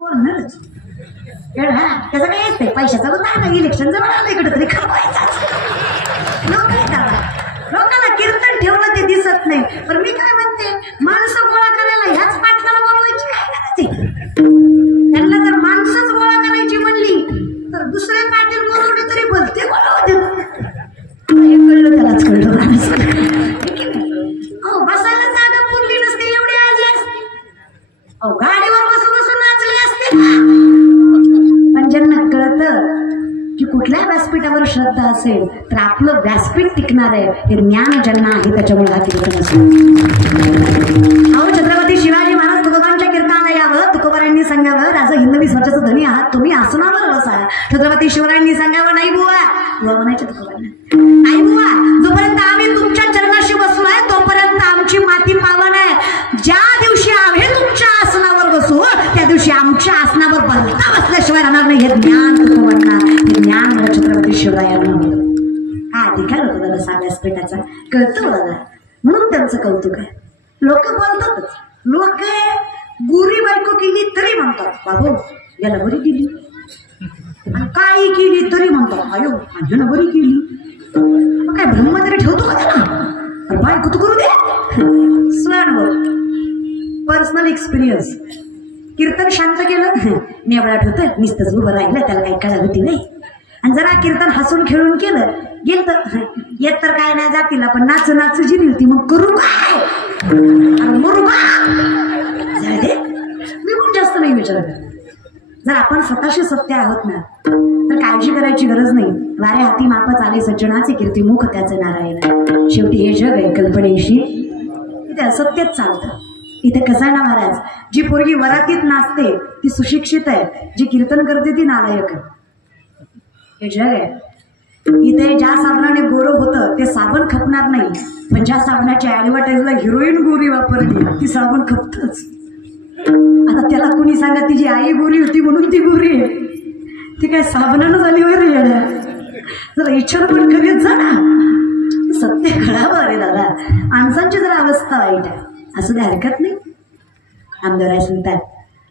बोलणारच त्याचं काय असते पैशाचा नाही इलेक्शन जवळ आलं इकडे तरी खरवायचा लोकांना कीर्तन ठेवलं ते दिसत नाही पण मी काय म्हणते माणसं गोळा करायला ह्याच पाटलाला बोलवायची काय करायची त्यांना जर माणसंच गोळा करायची म्हणली तर दुसरे पाटील बोलवले तरी बोलते बोलवते कळलं त्यालाच कळलं हो बसायला जागा पुरली नसते एवढी आजी असते अहो गाडीवर बसून बसून नाचली असते पण ज्यांना कळतं की कुठल्या व्यासपीठावर श्रद्धा असेल तर आपलं व्यासपीठ टिकणार आहे हे ज्ञान ज्यांना आहे त्याच्यामुळे हा कीर्तन असतो अहो छत्रपती शिवाजी महाराज तुकोबांच्या कीर्तनाला यावं तुकोबारांनी सांगावं राजा हिंदवी स्वच्छाचं धनी आहात तुम्ही आसनावर बसा छत्रपती शिवरायांनी सांगावं नाही बुवा बुवा म्हणायचे तुकोबांना नाही बुवा जोपर्यंत आम्ही तुमच्या चरणाशी बसलोय तोपर्यंत आमची माती पावन आहे ज्या दिवशी आम्ही तुमच्या आसनावर बसू त्या दिवशी आमच्या आसनावर बलता बसल्याशिवाय राहणार नाही हे ज्ञान तुकोबांना हे ज्ञान मला छत्रपती शिवरायांना हा अधिकार होता दादा सा व्यासपीठाचा कळतो दादा म्हणून त्यांचं कौतुक आहे लोक बोलतातच लोक गुरी बायको केली तरी म्हणतात बाबू याला बरी केली आणि काही केली तरी म्हणतात अयो माझ्यानं बरी केली मग काय ब्रह्म तरी ठेवतो का त्याला बायको तू करू दे सण पर्सनल एक्सपिरियन्स कीर्तन शांत केलं नेवळाट होतं नुसतंच उभं राहिलं त्याला काही कळा होती नाही आणि जरा कीर्तन हसून खेळून केलं गेल तर येत तर काय नाही जातीला पण नाचू नाचू जिरी होती मग करू काय मरू का मी पण जास्त नाही विचार करत जर आपण स्वतःशी सत्य आहोत ना तर काळजी करायची गरज नाही वारे हाती मापच आले सज्जनाचे कीर्तिमुख त्याचे नारायण शेवटी हे जग आहे कल्पनेशी इथे असत्यच चालतं इथे कसं आहे ना महाराज जी पोरगी वरातीत नाचते ती सुशिक्षित आहे जी कीर्तन करते ती नालायक आहे हे जग आहे इथे ज्या साबणाने गोरं होतं ते साबण खपणार नाही पण ज्या साबणाच्या ऍडव्हर्टाईजला हिरोईन गोरी वापरली ती साबण खपतच आता त्याला कुणी सांगा तिची आई गोरी होती म्हणून ती गोरी आहे ती काय साबणानं झाली वगैरे येड्या जरा इच्छा पण करीत जा ना सत्य कळावं रे दादा माणसांची जरा अवस्था वाईट आहे असं काही हरकत नाही आमदार सांगतात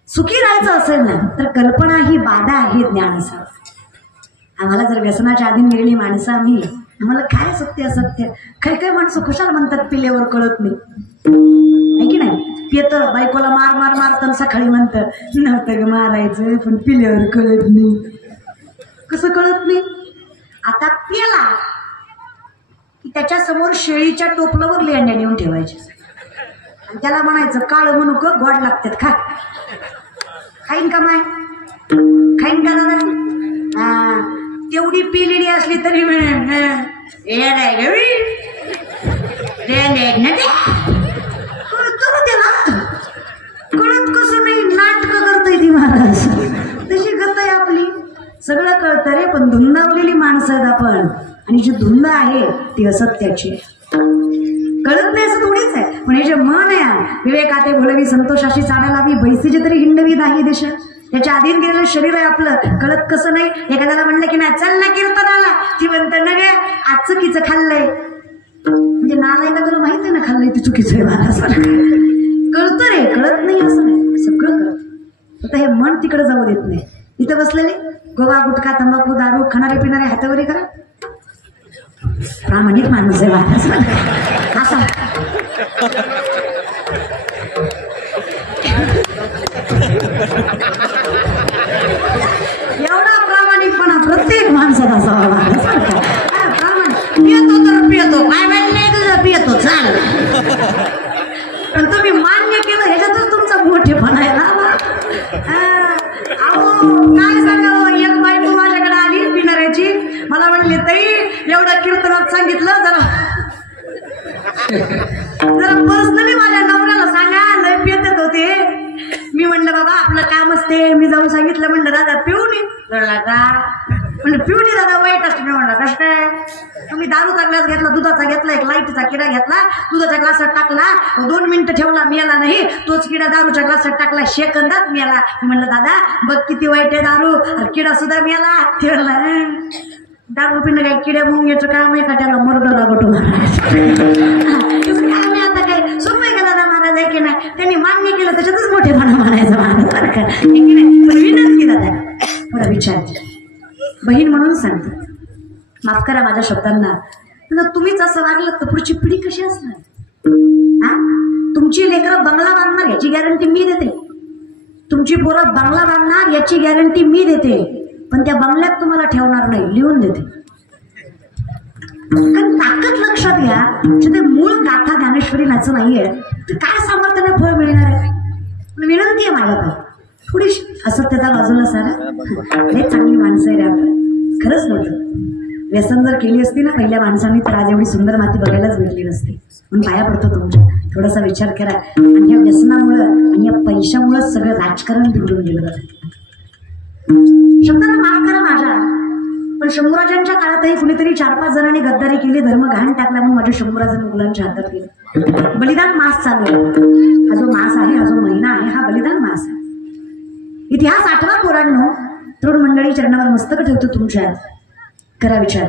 सुखी राहायचं असेल ना तर कल्पना ही बाधा आहे ज्ञान असावं आम्हाला जर व्यसनाच्या आधी मिळली माणसं आम्हाला काय सत्य असत्य काही काही माणसं खुशाल म्हणतात पिल्यावर कळत नाही आहे की नाही पियत बायकोला मार मार मारताना सकाळी म्हणतं नव्हतं मारायचं पण पिल्यावर कळत नाही कसं कळत नाही आता पिला की त्याच्या समोर शेळीच्या टोपलावर लेंड्या नेऊन ठेवायचे आणि त्याला म्हणायचं काळ म्हणू का गोड लागतात खा खाईन का माय खाईन का दादा तेवढी पिलेली असली तरी कळत कसं नाही नाटक करतोय ती महाराज तशी कथा आहे आपली सगळं कळतं रे पण धुंदावलेली माणसं आहेत आपण आणि जी धुंद आहे ती असत्याची कळत नाही असं थोडीच आहे पण हे जे मन आहे विवेकाते बोलवी संतोषाशी चालावी बैसीचे तरी हिंडवी नाही देश त्याच्या अधीन गेलेलं शरीर आहे आपलं कळत कसं नाही एखाद्याला म्हणलं की नाही चल ना कीर्तनाला ती म्हणतं ना गे आज चुकीचं खाल्लंय म्हणजे नालाय का तुला माहित आहे ना खाल्लंय ती चुकीचं आहे मला कळतं रे कळत नाही असं नाही सगळं कळत आता हे मन तिकडे जाऊ देत नाही इथं बसलेले गोवा गुटखा तंबाखू दारू खाणारे पिणारे हातावरी करा प्रामाणिक माणूस आहे मला असा एवढा प्रामाणिकपणा प्रत्येक माणसात असावा प्रामाणिक पियतो तर पियतो काय माहिती नाही तुझं पियतो चाल पण तुम्ही मान्य केलं ह्याच्यातच तुमचा मोठेपणा आहे ना अहो काय सांगावं एक बायको माझ्याकडे आली पिणाऱ्याची मला म्हणली ताई एवढं कीर्तनात सांगितलं जरा पर्सनली माझ्या नवऱ्याला सांगा लय पियत होते मी म्हणलं बाबा आपलं काम असते मी जाऊन सांगितलं म्हणलं दादा पिऊन का म्हणलं पिऊन दादा वाईट असते मी म्हणलं कसं काय तुम्ही दारूचा ग्लास घेतला दुधाचा घेतला एक लाईटचा किडा घेतला दुधाच्या ग्लासात टाकला 2 मिनिटं ठेवला मिळाला नाही तोच किडा दारूच्या ग्लासात टाकला सेकंदात मिळाला म्हणलं दादा बघ किती वाईट आहे दारू किडा सुद्धा मिळाला ते म्हणलं दारू पिणं काही किड्या मुंग्याचं काम आहे का त्याला मरडं लागतो आता काय सोपं आहे का दादा महाराज आहे की नाही, त्यांनी मान्य केलं त्याच्यातच मोठेपणा म्हणायचं माणूस बरं का, हे की नाही. पण विनंती दादा थोडा विचार, बहीण म्हणून सांगतो, माफ करा माझ्या शब्दांना, जर तुम्हीच असं वागलं तर पुढची पिढी कशी असणार? हा, तुमची लेकरं बंगला बांधणार याची गॅरंटी मी देते, तुमची पोरं बंगला बांधणार याची गॅरंटी मी देते, पण त्या बंगल्यात तुम्हाला ठेवणार नाही, लिहून देते. कारण ताकद लक्षात घ्या, जिथे मूळ गाथा ज्ञानेश्वरीनाचं नाहीये तर काय सामर्थ्याने फळ मिळणार आहे. विनंती आहे मला पण थोडीशी असत्यता बाजूला सारा, लय चांगली माणसं आहे रे आपण, खरंच नव्हतं. व्यसन जर केली असती ना पहिल्या माणसांनी तर आज एवढी सुंदर माती बघायलाच भेटली नसती. म्हणून पाया पडतो तुमच्या, थोडासा विचार करा. आणि या व्यसनामुळं आणि या पैशामुळं सगळं राजकारण बिघडून गेलं जातं. शब्दांना माफ करा माझ्या, पण शंभूराजांच्या काळातही कुणीतरी 4-5 जणांनी गद्दारी केली, धर्म घाण टाकला, म्हणून माझ्या शंभूराजांनी मुलांच्या हातात गेले. बलिदान मास चालू आहे, हा जो मास आहे, हा जो महिना आहे, हा बलिदान मास आहे. इतिहास आठवा पोरांनो, तरुण मंडळी चरणावर मस्तक ठेवतो तुमच्या, करा विचार.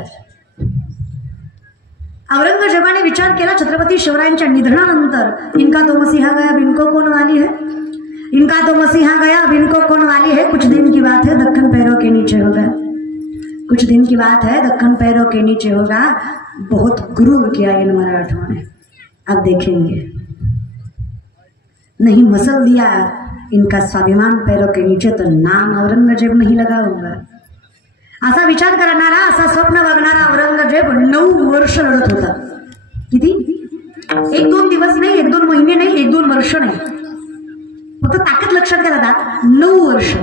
औरंगजेबाने विचार केला छत्रपती शिवरायांच्या निधनानंतर, इनका तो मसीहा गया इनको कौन वाली है, इनका तो मसीहा गया इनको कौन वाली है, कुछ दिन की बात है दक्कन पैरों के नीचे होगा, कुछ दिन की बात है दक्कन पैरों के नीचे होगा, बहुत गुरूर किया इन मराठों ने, अब देखेंगे, नहीं मसल दिया इनका स्वाभिमान पैरों के नीचे तो नाम औरंगजेब नहीं लगाऊंगा. असा विचार करणारा, असा स्वप्न बघणारा औरंगजेब 9 वर्ष लढत होता. किती? 1-2 दिवस नाही, 1-2 महिने नाही, 1-2 वर्ष नाही, फक्त ताकद लक्षात घ्या दादा, 9 वर्ष.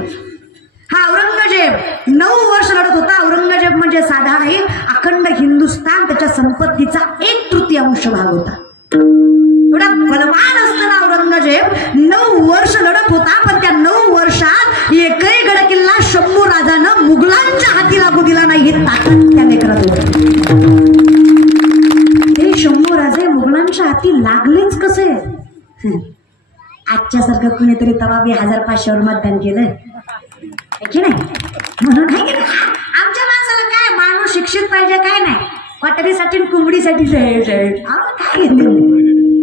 हा औरंगजेब 9 वर्ष लढत होता. औरंगजेब म्हणजे साधा नाही, अखंड हिंदुस्थान त्याच्या संपत्तीचा 1/3 भाग होता. एवढा बलवान असताना औरंगजेब 9 वर्ष लढत होता. पण त्या 9 वर्षात एकही गड किल्ला शंभू राजानं मुघलांच्या हाती लागू दिला नाही. ही ताकद त्याने करत होते. ते शंभू राजे मुघलांच्या हाती लागलेच कसे? आजच्या सारखं कुणीतरी तवा 1500 वर मतदान केलं की नाही, म्हणून आहे की नाही. आमच्या माणसाला काय, माणूस शिक्षित पाहिजे काय नाही, वाटणीसाठी कोंबडीसाठी काय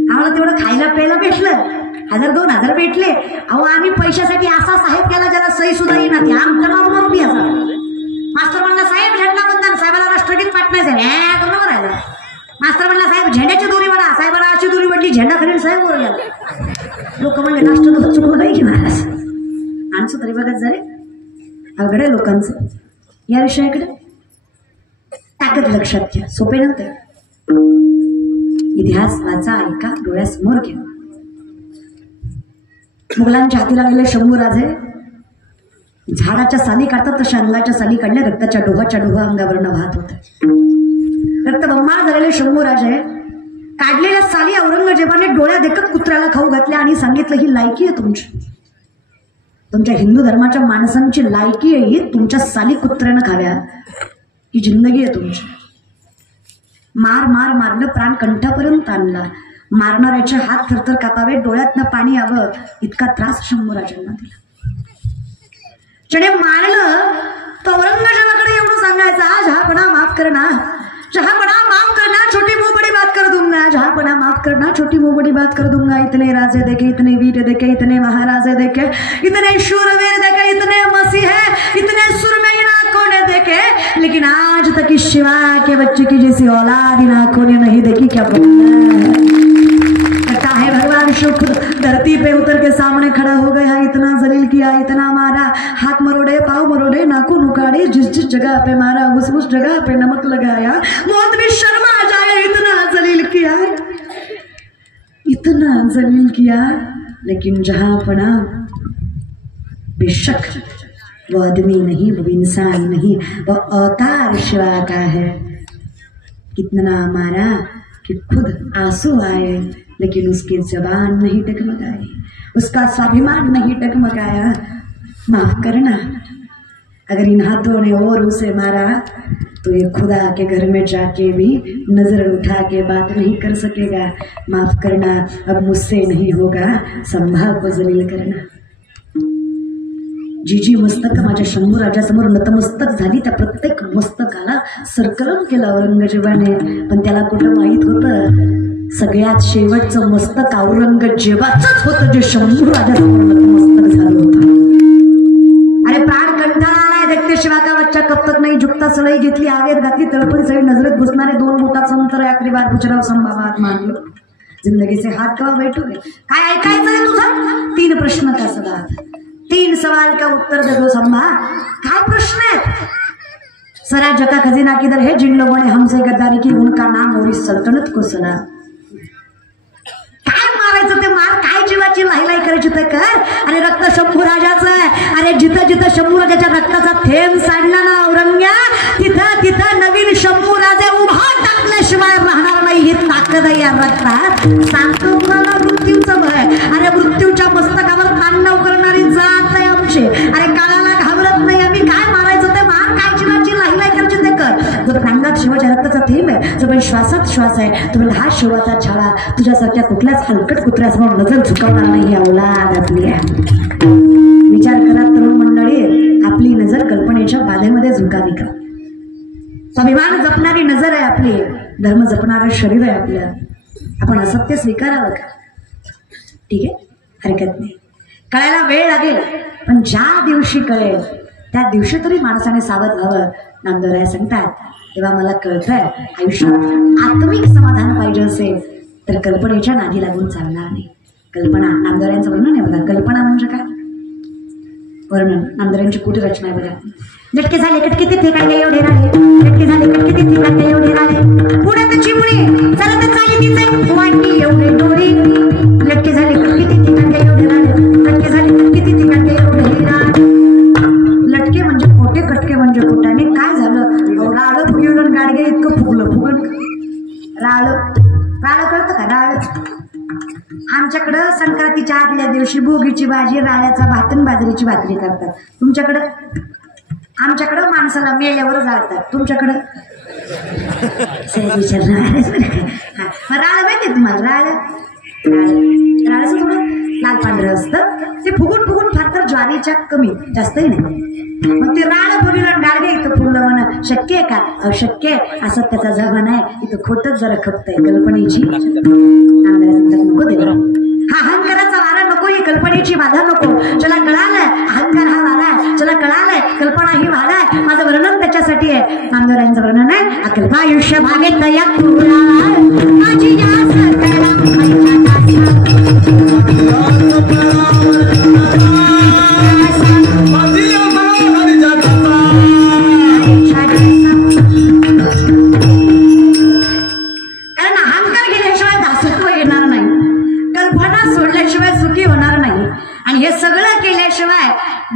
आम्हाला तेवढं खायला प्यायला भेटलं, 1000-2000 भेटले. अहो आम्ही पैशासाठी असा साहेब केला ज्याला सही सुद्धा येईना, ती आमच्या नॉर्मल बी असा. मास्तर म्हणला साहेब झेंडा बंधन, साहेबाला राष्ट्रगीत पाठवायचं आहे, बरोबर आहे. मास्तर म्हणला साहेब झेंड्याची दोरी वाढा, साहेबाला अशी दोरी वाढली, झेंडा खरीन साहेब वर गेला. लोक म्हणले राष्ट्रध्वज चुकून नाही की महाराज, माणसं तरी बघत झाले. अवघड आहे लोकांचं या विषयाकडे. ताकद लक्षात घ्या, सोपे नव्हते. इतिहास वाचा, ऐका, डोळ्यासमोर घ्या. मुघलांच्या हाती लागलेले शंभू राजे झाडाच्या साली काढतात तशा अंगाच्या साली काढल्या, रक्ताच्या डोहा अंगावरनं वाहत होते. रक्तबंबाळ झालेले शंभू राजे काढलेल्या साली औरंगजेबाने डोळ्या देखत कुत्र्याला खाऊ घातल्या आणि सांगितलं ही लायकी आहे तुमची, तुमच्या हिंदू धर्माच्या माणसांची लायकी आहे ही, तुमच्या साली कुत्र्यानं खाव्या ही जिंदगी आहे तुमची. मारलं, प्राण कंठापर्यंत आणला. मारणाऱ्याचे हात थरथर कापावे, डोळ्यातनं पाणी यावं, इतका त्रास शंभूराजांना दिला. ज्याने मारलं तर औरंगजेबाकडे एवढं सांगायचा, जहापणा माफ करना, जहापणा माफ करना, छोटी मुंह बड़ी बात कर दूंगा, जहापणा माफ करना, छोटी मुंह बड़ी बात कर दूंगा. इतने राजे देखे, इतने वीर देखे, इतने महाराजे देखे, इतने शूरवीर देखे, इतने मसीह है, इतने सुरमई आंखों ने देखे, लेकिन आज तक इस शिवा के बच्चे की जैसी औलाद इन आंखों ने नहीं देखी. क्या लगता है भगवान शिव खुद धरती पे उतर के सामने खड़ा हो गया, इतना जलील किया, इतना मारा, हाथ मरोड़े, पाँव मरोड़े, नाखून उखाड़े, जिस जिस जगह पे मारा उस जगह पे नमक लगाया, मौत भी शर्मा जाए, इतना जलील किया, इतना जलील किया. लेकिन जहां पना बेशक वो आदमी नहीं, वो इंसान नहीं, वो अवतार शिवा का है. कितना मारा कि खुद आंसू आए, लेकिन उसकी जबान नहीं डगमगाई, उसका स्वाभिमान नहीं डगमगाया. माफ करना, अगर इन हाथों ने और उसे मारा तो ये खुदा के घर में जाके भी नजर उठा के बात नहीं कर सकेगा. माफ करना, अब मुझसे नहीं होगा, संभाव को जलील करना. जी मस्तक माझ्या शंभू राजासमोर नतमस्तक झाली. त्या प्रत्येक मस्तकाला संकलन केलं औरंगजेबाने, पण त्याला कुठं माहीत होतं सगळ्यात शेवटचं मस्तक औरंगजेबाचंच होतं, जे शंभू राजासमोर नतमस्तक झालं होतं. अरे प्राण कंटाळा देखते शिवा का बच्चा कब तक नाही झुकता, सळई घेतली आवेत घातली, तळपडी सळी नजरेत घुसणारे 2 बोटाचं अंतर, आखरी बार पुचराव संभावात मानलो, जिंदगी से हाथ कवा बैठोगे. काय ऐकायचं रे तुझं? 3 प्रश्न का सवाल, 3 सवाल का उत्तर दे दो संभा. काय प्रश्न आहेत? सरा जका खजीना किधर है, जिन लोगों ने हमसे गद्दारी की उनका नाम और इस सल्तनत को सुना. काय मारायचं ते मार, काय जीवाची लाईलाई करायची ते कर. अरे रक्त शंभू राजाचं आहे. अरे जिथं जिथं शंभू राजाच्या रक्ताचा थेंब सांडला ना औरंग्या, तिथं तिथं नवीन शंभू राजा उभा टाकल्याशिवाय राहणार नाही. ही ताकद आहे या रक्तात. सांगतो मला मृत्यूचं भय. अरे मृत्यूच्या मस्तकावर तांडव करणारी जात आहे आमची. अरे काळाला घाबरत नाही आम्ही. काय मारायचं ते मार, काय जीवाची लाईलाई करायची ते कर. जो अंगात शिवाच्या रक्ताचा थेंब आहे, जो पण श्वासात श्वास आहे, तो हा शिवाचा छाडा तुझ्यासारख्या कुठल्याच हलकट कुत्र्यासमोर नजर झुकवणार नाही. ही औलाद आपली आहे. विचार करा तरुण मंडळी, आपली नजर कल्पनेच्या बाधेमध्ये झुकावी का? स्वाभिमान जपणारी नजर आहे आपली, धर्म जपणारं शरीर आहे आपलं. आपण असत्य स्वीकारावं का? ठीक आहे, हरकत नाही. कळायला वेळ लागेल, पण ज्या दिवशी कळेल त्या दिवशी तरी माणसाने सावध व्हावं. नामदेवराय सांगतात, तेव्हा मला कळतंय आयुष्यात आत्मिक समाधान पाहिजे असेल तर कल्पनेच्या नादी लागून चालणार नाही. कल्पना, नामदेवरायांचं वर्णन आहे बघा. कल्पना म्हणजे काय? वर्णन नामदेवरायांची कुठे रचना आहे बघा. लटके झाले कटके तिथे काढले एवढे राहिले, लटके झाले कटके तिथे काढले एवढे राहिले, पुढे तर चिमणे चला तर चाली तिथे वाटली एवढे डोळे, लटके झाले कटके तिथे काढले एवढे राहिले, लटके झाले कटके तिथे काढले एवढे राहिले. लटके म्हणजे पोटे, कटके म्हणजे पोटाने. काय झालं? राळ फुगवून गाडगे इतकं फुगलं. फुगण राळ, राळ कळतं का? राळ आमच्याकडं संक्रांतीच्या आदल्या दिवशी भोगीची भाजी, राळ्याचा भात आणि बाजरीची भाकरी करतात. तुमच्याकडं? आमच्याकडं माणसाला मेल्यावर जाळतात. तुमच्याकडं? सहज विचारणार. राळ माहिती तुम्हाला? राळ, राळाचं थोडं लाल पांढरं असतं. ते फुगून फुगून फार तर ज्वारीच्या कमी, जास्तही नाही. मग ते राळ फुगलं डाळगे इथं फुगलं म्हणा शक्य आहे का? अशक्य आहे. असं त्याचा जमाना आहे. इथं खोटच जरा खपतंय कल्पनेची. नको दे हा अहंकाराचा वारा नको, ही कल्पनेची बाधा नको. चला कळालंय अहंकार हा वारा आहे, चला कळालंय कल्पना ही वारा आहे. माझं वर्णन त्याच्यासाठी आहे. नामदेवरायांचं वर्णन आहे, अकल्प आयुष्य भागे तया माझी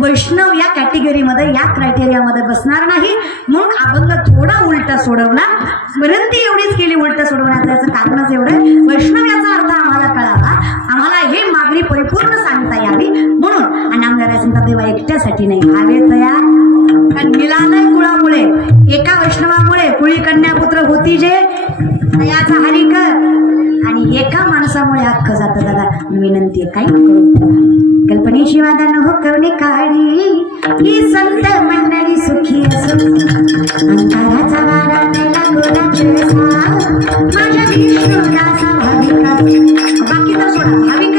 वैष्णव या कॅटेगरीमध्ये, या क्रायटेरियामध्ये बसणार नाही. म्हणून अभंग थोडा उलटा सोडवला. विनंती एवढीच केली उलटा सोडवण्याचं कारणच एवढं, वैष्णव याचा अर्थ आम्हाला कळावा, आम्हाला हे मागणी परिपूर्ण सांगता यावी म्हणून. आणि आमदार सांगता देवा एकट्यासाठी नाही, भावे तयार. कारण मिलालय कुळामुळे, एका वैष्णवामुळे कुळी कन्यापुत्र होती जे याचा हरी कर, आणि एका माणसामुळे अख्खं जातं. दादा विनंती आहे, काही नको कल्पनेची वादा न हो करणे काढी, ही संत मंडळी सुखी असो. अंतराचा वारा नेला कोणाचे माझ्या विष्णुदासा भाविका. बाकी तर सोडा, भाविक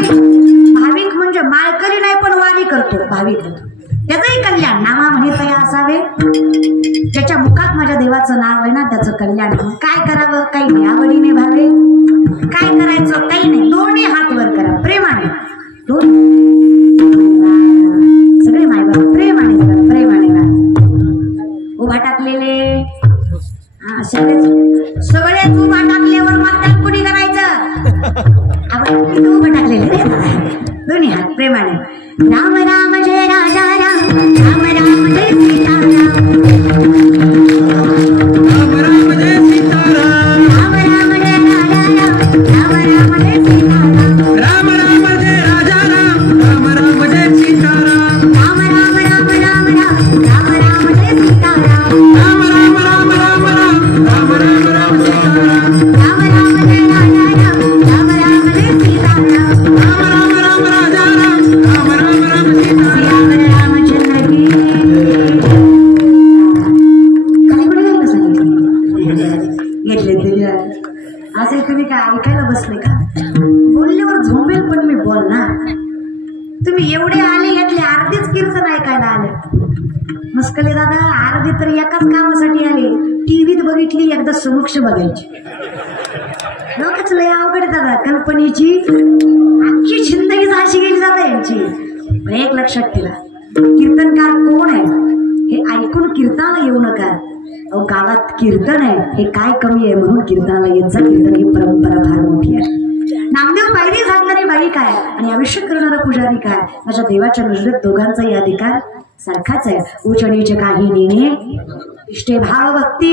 भाविक म्हणजे माळकरी नाही पण वारी करतो, भाविक होतो. त्याचंही कल्याण नामा म्हणे तया असावे. ज्याच्या मुखात माझ्या देवाचं नाव आहे ना त्याचं कल्याण. काय करावं? काही नाही. आवडीने भावे काय करायचं? काही नाही. दोन्ही हात वर करा प्रेमाने. सगळे मायबाप प्रेमाने करा, प्रेमाने करा. उभा टाकलेले सगळेच उभा टाकल्यावर मागतात कुणी करायचं? आपण इथं उभं टाकलेले दोन्ही हात प्रेमाने. राम राम जय राजा राम, राम राम जय सीताराम, राम राम जय सीताराम, राम राम जय राजा राम, राम राम जय सीताराम, राम राम जय राजा राम, राम राम जय सीताराम, राम राम राम राम राम, राम राम जय सीताराम, राम राम राम राम राम, राम राम राम सीताराम, राम राम जय राजा राम, राम राम जय सीताराम, राम राम राम राजा राम, राम राम राम सीताराम, रामचंद्र की. खाली कुठे गेलं सांगितलं घेतले तरी असे तुम्ही काय ऐकायला बसले. मस्कले दादा अर्धे तर एकाच कामासाठी आले, टीव्हीत बघितली एकदा समक्ष बघायची. लोकच लय अवघड दादा, कल्पनेची अख्खी जिंदगीच अशी गेली दादा यांची. एक लक्षात ठेवा, कीर्तनकार कोण आहे हे ऐकून कीर्तनाला येऊ नका. अहो गावात कीर्तन आहे हे काय कमी आहे म्हणून कीर्तनाला येत जा. कीर्तन ही परंपरा फार मोठी आहे. नामदेव पायरी घालणारी बाई काय आणि अभिषेक करणारा पुजारी काय, माझ्या देवाच्या नजरेत दोघांचाही अधिकार सारखाच आहे. उच नीच काही नेणे इष्टे भाव भक्ती,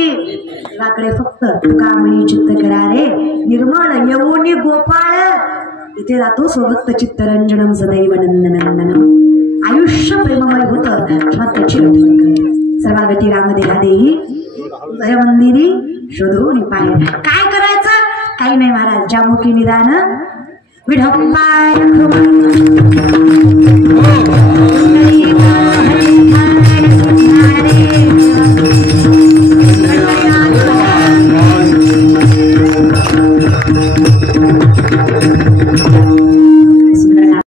देवाकडे फक्त तुकामणी चित्त करारे निर्मळ यवोनी गोपाळ, इथे जातो स्वभक्त चित्तरंजनम सदैव नंदनंदनम. आयुष्य प्रेममय होतं तेव्हा त्याची आठवण करा. सर्वागती रामदेहा देही उदय मंदिरी शोधून पाहे. काय करायचं काही नाही महाराज, ज्यामुखी निदान विढंबाय